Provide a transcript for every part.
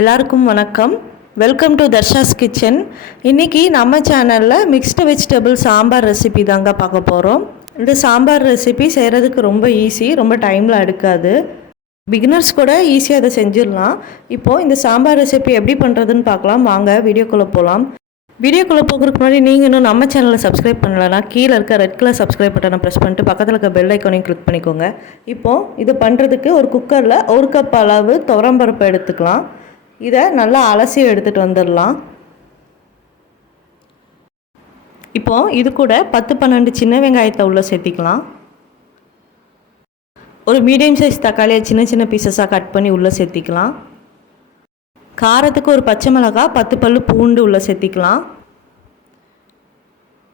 எல்லாருக்கும் வணக்கம். Welcome to Dharsha's kitchen. இன்றைக்கி நம்ம சேனலில் மிக்ஸ்டு வெஜிடபிள் சாம்பார் ரெசிபி தாங்க பார்க்க போகிறோம். இந்த சாம்பார் ரெசிபி செய்கிறதுக்கு ரொம்ப ஈஸி, ரொம்ப டைமில் எடுக்காது. பிகினர்ஸ் கூட ஈஸியாக அதை செஞ்சிடலாம். இப்போது இந்த சாம்பார் ரெசிபி எப்படி பண்ணுறதுன்னு பார்க்கலாம். வாங்க வீடியோக்குள்ளே போகலாம். வீடியோக்குள்ளே போகிறதுக்கு முன்னாடி நீங்கள் இன்னும் நம்ம சேனலை சப்ஸ்கிரைப் பண்ணலைன்னா கீழே இருக்க ரெட் கலர் சப்ஸ்கிரைப் பட்டனை ப்ரெஸ் பண்ணிட்டு பக்கத்தில் இருக்க பெல் ஐக்கானையும் கிளிக் பண்ணிக்கோங்க. இப்போது இது பண்ணுறதுக்கு ஒரு குக்கரில் 1 கப் அளவு துவரம்பருப்பு எடுத்துக்கலாம். இதை நல்லா அலசி எடுத்துகிட்டு வந்துடலாம். இப்போது இது கூட 10-12 சின்ன வெங்காயத்தை உள்ளே சேர்த்திக்கலாம். ஒரு மீடியம் சைஸ் தக்காளியை சின்ன சின்ன பீசஸாக கட் பண்ணி உள்ளே சேர்த்திக்கலாம். காரத்துக்கு ஒரு பச்சை மிளகாய், 10 பல்லு பூண்டு உள்ளே சேர்த்திக்கலாம்.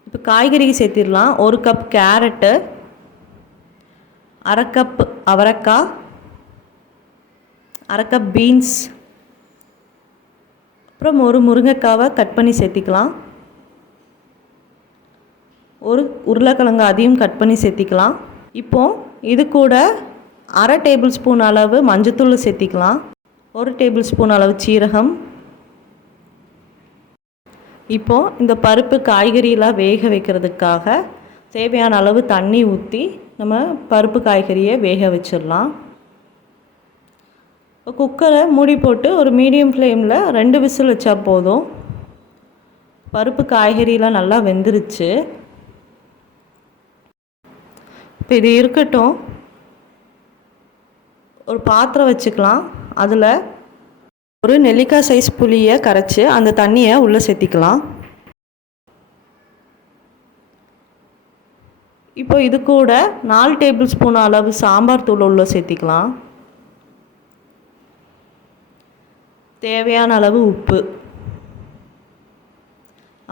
இப்போ காய்கறிக்கு சேர்த்திடலாம். 1 கப் கேரட்டு, 1/2 கப் அவரைக்காய், 1/2 கப் பீன்ஸ், அப்புறம் ஒரு முருங்கைக்காவை கட் பண்ணி சேர்த்திக்கலாம். ஒரு உருளைக்கிழங்கு அதையும் கட் பண்ணி சேர்த்திக்கலாம். இப்போது இது கூட 1/2 டேபிள் ஸ்பூன் அளவு மஞ்சத்தூள் சேர்த்திக்கலாம். 1 டேபிள் ஸ்பூன் அளவு சீரகம். இப்போது இந்த பருப்பு காய்கறியெலாம் வேக வைக்கிறதுக்காக தேவையான அளவு தண்ணி ஊற்றி நம்ம பருப்பு காய்கறியை வேக வச்சிடலாம். குக்கரை மூடி போட்டு ஒரு மீடியம் ஃப்ளேமில் 2 விசில் வச்சா போதும். பருப்பு காய்கறியெலாம் நல்லா வெந்துருச்சு. இப்போ இது இருக்கட்டும். ஒரு பாத்திரம் வச்சுக்கலாம். அதில் ஒரு நெல்லிக்காய் சைஸ் புளியை கரைச்சி அந்த தண்ணியை உள்ளே சேர்த்திக்கலாம். இப்போ இது கூட 4 டேபிள் ஸ்பூன் அளவு சாம்பார் தூள் உள்ளே சேர்த்திக்கலாம். தேவையான அளவு உப்பு,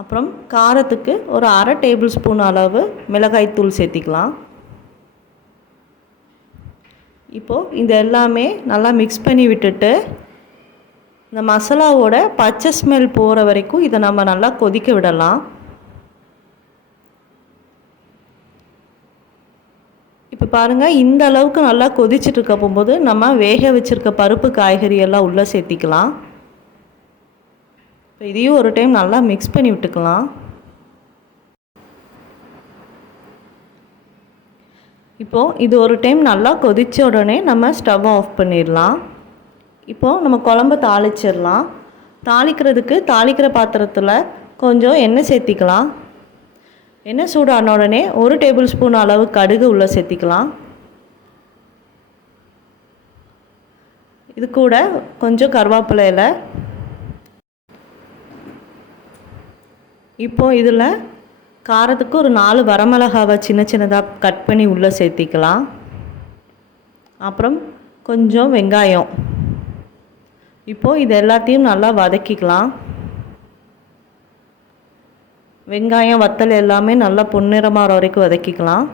அப்புறம் காரத்துக்கு ஒரு 1/2 டேபிள் ஸ்பூன் அளவு மிளகாய்த்தூள் சேர்த்திக்கலாம். இப்போது இது எல்லாமே நல்லா மிக்ஸ் பண்ணி விட்டுட்டு இந்த மசாலாவோட பச்சை ஸ்மெல் போகிற வரைக்கும் இதை நம்ம நல்லா கொதிக்க விடலாம். இப்போ பாருங்கள், இந்த அளவுக்கு நல்லா கொதிச்சுட்டு இருக்க போகும்போது நம்ம வேக வச்சுருக்க பருப்பு காய்கறி எல்லாம் உள்ளே சேர்த்திக்கலாம். இப்போ இதையும் ஒரு டைம் நல்லா மிக்ஸ் பண்ணி விட்டுக்கலாம். இப்போது இது ஒரு டைம் நல்லா கொதித்த உடனே நம்ம ஸ்டவ் ஆஃப் பண்ணிடலாம். இப்போது நம்ம குழம்பு தாளிச்சிடலாம். தாளிக்கிறதுக்கு தாளிக்கிற பாத்திரத்தில் கொஞ்சம் எண்ணெய் சேர்த்திக்கலாம். எண்ணெய் சூடான உடனே 1 டேபிள் ஸ்பூன் அளவு கடுகு உள்ளே சேர்த்திக்கலாம். இது கூட கொஞ்சம் கருவேப்பிலை இலை. இப்போது இதில் காரத்துக்கு ஒரு 4 வரமிளகாவை சின்ன சின்னதாக கட் பண்ணி உள்ளே சேர்த்திக்கலாம். அப்புறம் கொஞ்சம் வெங்காயம். இப்போது இது எல்லாத்தையும் நல்லா வதக்கிக்கலாம். வெங்காயம் வத்தல் எல்லாமே நல்லா பொன்னிறமாக வரைக்கும் வதக்கிக்கலாம்.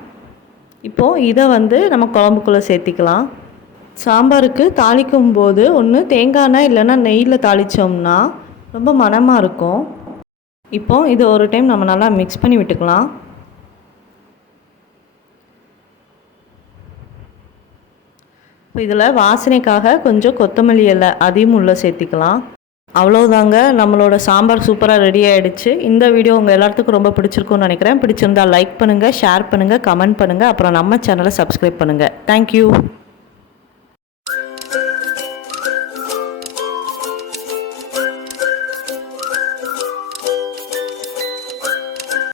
இப்போது இதை நம்ம குழம்புக்குள்ளே சேர்த்திக்கலாம். சாம்பாருக்கு தாளிக்கும் போது ஒன்று தேங்காய் எண்ணெய் இல்லைன்னா நெய்யில் தாளித்தோம்னா ரொம்ப மணமாக இருக்கும். இப்போது இது ஒரு டைம் நம்ம நல்லா மிக்ஸ் பண்ணி விட்டுக்கலாம். இப்போ இதில் வாசனைக்காக கொஞ்சம் கொத்தமல்லி இலை அதையும் உள்ளே சேர்த்திக்கலாம். அவ்வளோதாங்க, நம்மளோட சாம்பார் சூப்பராக ரெடி ஆகிடுச்சு. இந்த வீடியோ உங்கள் எல்லாத்துக்கும் ரொம்ப பிடிச்சிருக்கும்னு நினைக்கிறேன். பிடிச்சிருந்தால் லைக் பண்ணுங்கள், ஷேர் பண்ணுங்கள், கமெண்ட் பண்ணுங்கள், அப்புறம் நம்ம சேனலை சப்ஸ்கிரைப் பண்ணுங்கள். தேங்க்யூ.